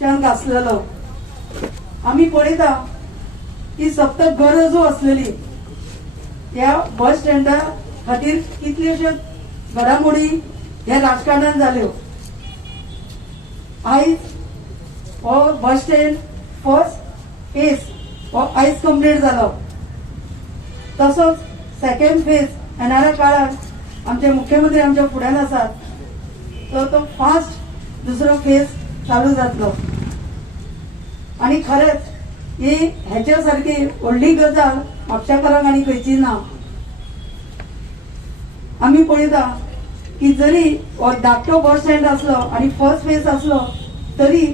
शांक आसलेलो आम्ही पळयता की फक्त गरजो असलेली त्या बस स्टँडा खातीर कितल्योश्यो घडामोडी ह्या राजकारणात जाल्यो. आयज हो बस स्टँड फर्स्ट फेज हो आयज कंप्लीट जालो. तसोच सेकंड फेज येणाऱ्या काळात आमचे मुख्यमंत्री आमच्या फुड्यान आसात, तर तो फास्ट दुसरो फेज चालू जातलो. आणि खरेंच ही ह्याच्या सारखी व्हडली गजाल म्हापशेकारांक आनी खंयची ना. आम्ही पळयता की जरी हो धाकटो बस स्टँड असलो आणि फर्स्ट फेज असलो तरी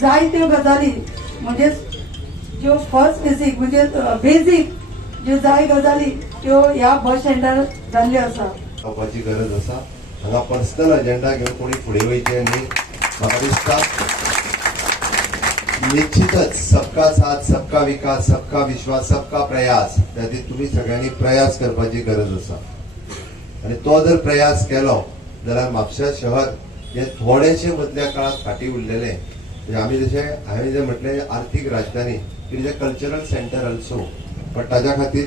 जायत्यो गजाली म्हणजे ज्यो फर्स्ट बेसिक म्हणजे बेसिक ज्यो जाय गजाली त्यो ह्या बस स्टँडार जाल्ल्यो आसा. जावपाची गरज आसा. हांगा पर्सनल अजेंडा घेवन कोणी फुडें वयचे आनी म्हाका दिसता निश्चितच सबका साथ सबका विकास सबका विश्वास सबका प्रयास त्याची तुम्ही सगळ्यांनी प्रयास करपाची गरज आसा. आणि तो जर प्रयास केलो जाल्यार म्हापशा शहर हे थोडेशे मदल्या काळात फाटी उरलेले. आम्ही जशे हांवें जे म्हटले आर्थीक राजधानी it is a cultural centre also, पण ताज्या खातीर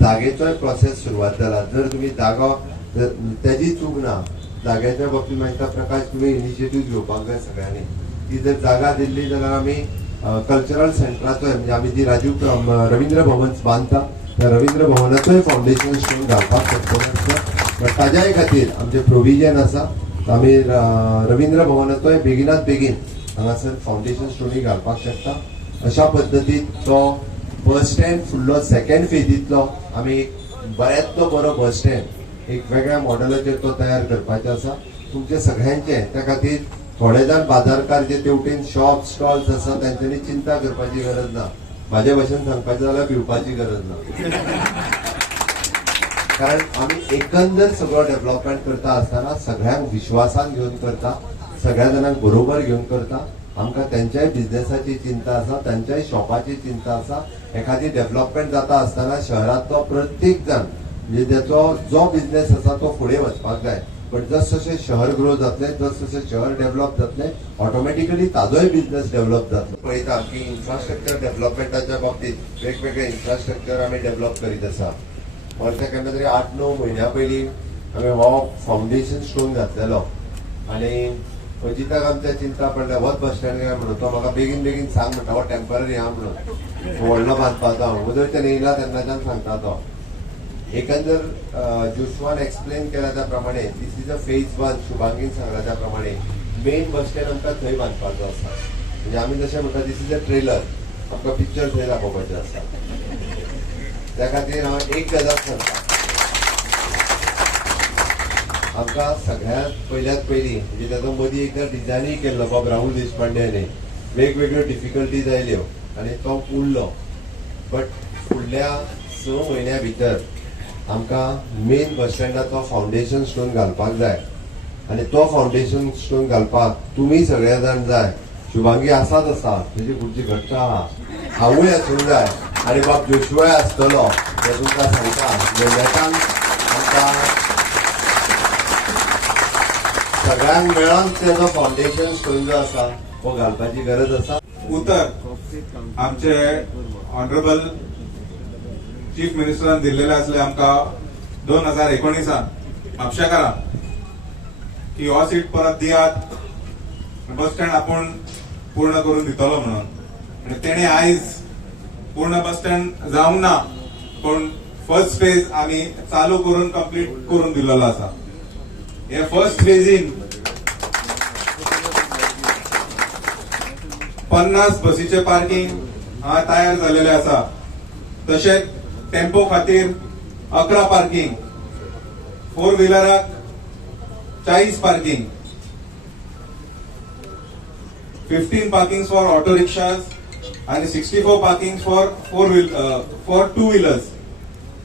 जागेचोय प्रोसेस सुरवात जाला. जर तुम्ही जागो त्याची चूक ना, जाग्याच्या बाबतीत माहिती प्रकाश तुम्ही इनिशिएटिव्ह घेवपाक जाय सगळ्यांनी. ती जर जागा दिल्ली जाल्यार आम्ही कल्चरल सेंटराचो म्हणजे आम्ही जी राजीव रवींद्र भवन बांधता त्या रवींद्र भवनाचोय फाउंडेशन स्टोन घालपाक शकता. ताज्याय खातीर आमचे प्रोविजन आसा. आम्ही रवींद्र भवनाचोय बेगिनात बेगीन हांगासर फाउंडेशन स्टोनी घालपाक शकता. अशा पद्दतीन तो बस स्टँड फुडलो सेकंड फेजींतलो आमी एक बऱ्यांतलो बरो बस स्टँड एक वेगळ्या मॉडेलाचेर तो तयार करपाचो आसा. तुमचे सगळ्यांचे त्या खातीर थोडे जाण बाजारकार जे तेवटेन शॉप स्टॉल्स आसा तांच्यांनी चिंता करपाची गरज ना. माझ्या भाशेन सांगपाचें जाल्यार भिवपाची गरज ना. कारण आम्ही एकंदर सगळो डेव्हलपमेंट करता आसतना सगळ्यांक विश्वासान घेवन करता, सगळ्या जाणांक बरोबर घेवन करता. आमकां त्यांच्याय बिझनेसाची चिंता आसा, त्यांच्याय शॉपाची चिंता आसा. एखादी डेव्हलपमेंट जाता आसतना शहरांतलो प्रत्येक जण म्हणजे त्याचो जो बिझनेस आसा तो फुडें वचपाक जाय. पण जसजशें शहर ग्रो जातले जसजशें शहर डेव्हलप जातले ऑटोमॅटिकली ताजोय बिझनेस डेव्हलप जातलो. पळयता की इन्फ्रास्ट्रक्चर डेव्हलपमेंटाच्या बाबतीत वेगवेगळे इन्फ्रास्ट्रक्चर आमी डेव्हलप करीत आसा. वर्षा केन्ना तरी 8-9 म्हयन्या पयलीं आमी हो फाउंडेशन स्टोन घातलेलो आनी अजिताक आमच्या चिंता पडल्या होच बस स्टँड काय म्हणून. तो म्हाका बेगीन बेगीन सांग म्हणटा हो टेम्पररी आहा म्हणून व्हडलो बांदपाचो. हांव उदयच्यान येयला तेन्नाच्यान सांगता तो. एकंदर जोशवान एक्सप्लेन केला त्या प्रमाणे दिस इज अ फेज 1. शुभांगीन सांगला त्या प्रमाणे मेन बस स्टँड आमकां थंय बांदपाचो आसा. म्हणजे आमी जशें म्हणटा दिस इज अ ट्रेलर, आमकां पिक्चर थंय दाखोवपाचें आसा. त्या खातीर हांव एक गजाल सांगता, आमकां सगळ्यात पयल्यात पयलीं म्हणजे ताचो मदीं एकदा डिझायनूय केल्लो बाब राहुल देशपांडेने. वेगवेगळ्यो डिफिकल्टीज आयल्यो आनी तो उरलो. बट फुडल्या 6 म्हयन्या भितर आमकां मेन बस स्टँडाचो फाउंडेशन स्टोन घालपाक जाय. आनी तो फाउंडेशन स्टोन घालपाक तुमी सगळे जाण जाय. शुभांगी आसाच आसा, तेजी खुर्ची घट्ट आहा, हांवूय आसूंक जाय आनी बाब जोशुआय आसतलो. ते तुमकां सांगता नेटान आमकां सगळ्यांक मेळोन तेजो फाउंडेशन स्टोन जो आसा तो घालपाची गरज आसा. उत्तर आमचे ऑनरेबल चीफ मिनिस्टरान दिल्लेले असले आमकां 2019 म्हापशेकारांक की हो सीट परत दियात, बस स्टँड आपूण पूर्ण करून दितलो म्हणून. आनी तेणे आयज पूर्ण बस स्टँड जावंक ना पण फर्स्ट फेज आमी चालू करून कंप्लीट करून दिल्लो आसा. हे फर्स्ट फेजीन 50 बसीचे पार्किंग तयार झालेले आसा. तशेंच टेम्पो खातीर 11 parking, 4 व्हिलराक 40 parking, 15 parking for auto रिक्षाज आणि 64 पार्किंग फॉर 2 व्हिलर्स.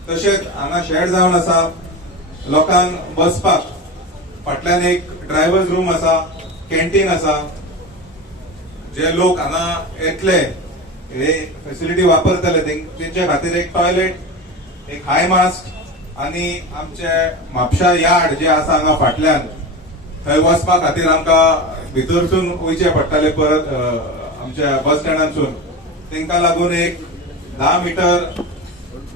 तशेंच हांगा शेड जावन आसा लोकांक बसपाक. फाटल्यान एक ड्रायव्हर्स रूम आसा, कॅन्टीन आसा. जे लोक हांगा येतले हे फॅसिलिटी वापरतले तेंच्या खातीर एक टॉयलेट, एक हाय मास्ट आणि आमचे म्हापशा यार्ड जे आसा हांगा फाटल्यान थंय वचपा खातीर आमकां भितरसून वयचे पडटाले परत आमच्या बस स्टँडांतसून तांकां लागून एक 10 मीटर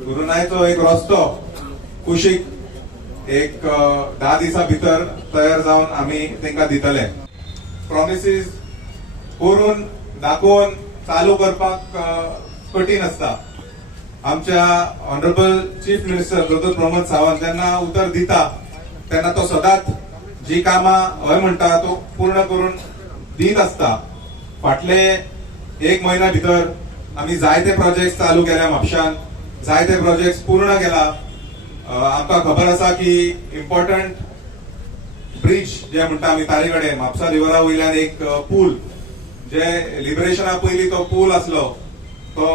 गुरुनायचो एक रस्तो कुशीक एक 10 दिसा भितर तयार जावन आमी तांकां दितले. प्रॉमिसीस करून दाखोवन चालू करपाक कठीण आसता. आमच्या ऑनरेबल चीफ मिनिस्टर दोतोर प्रमोद सावंत जेन्ना उतर दिता तेन्ना तो सदांच जी कामां हय म्हणटा तो पूर्ण करून दीत आसता. फाटले 1 म्हयन्या भितर आमी जायते प्रोजेक्ट चालू केल्या म्हापशान, जायते प्रोजेक्ट पूर्ण केला. आमकां खबर आसा की इम्पॉर्टंट ब्रिज जे म्हणटा आमी तारे कडेन म्हापसा रिव्हरा वयल्यान एक पूल जे लिबरेशना पयलीं तो पूल आसलो तो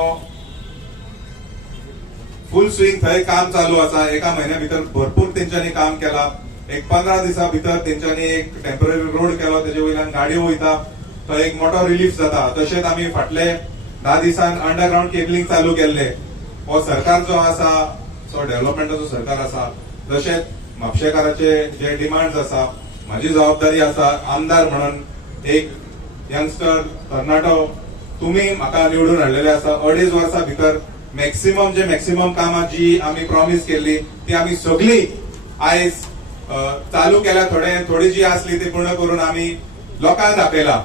फुल स्विंग थंय काम चालू आसा. 1 म्हयन्या भितर भरपूर तेंच्यांनी काम केला. एक 15 दिसा भितर तेंच्यांनी एक टेम्पररी रोड केलो, तेजे वयल्यान गाडयो वयता, थंय एक मोठो रिलीफ जाता. तशेंच आमी फाटले 10 दिसान अंडरग्राउंड केबलिंग चालू केल्ले. हो सरकार जो आसा तो डेव्हलपमेंटाचो सरकार आसा. तशेंच म्हापशेकाराचे जे डिमांड्स आसा, म्हाजी जबाबदारी आसा आमदार म्हणून एक यंगस्टर तरणाटो तुमी म्हाका निवडून हाडलेले आसा. 2.5 वर्सां भितर मॅक्सिमम कामां जी आमी प्रॉमिस केल्ली ती आमी सगळी आयज चालू केल्या. थोडी जी आसली ती पूर्ण करून आमी लोकांक दाखयला.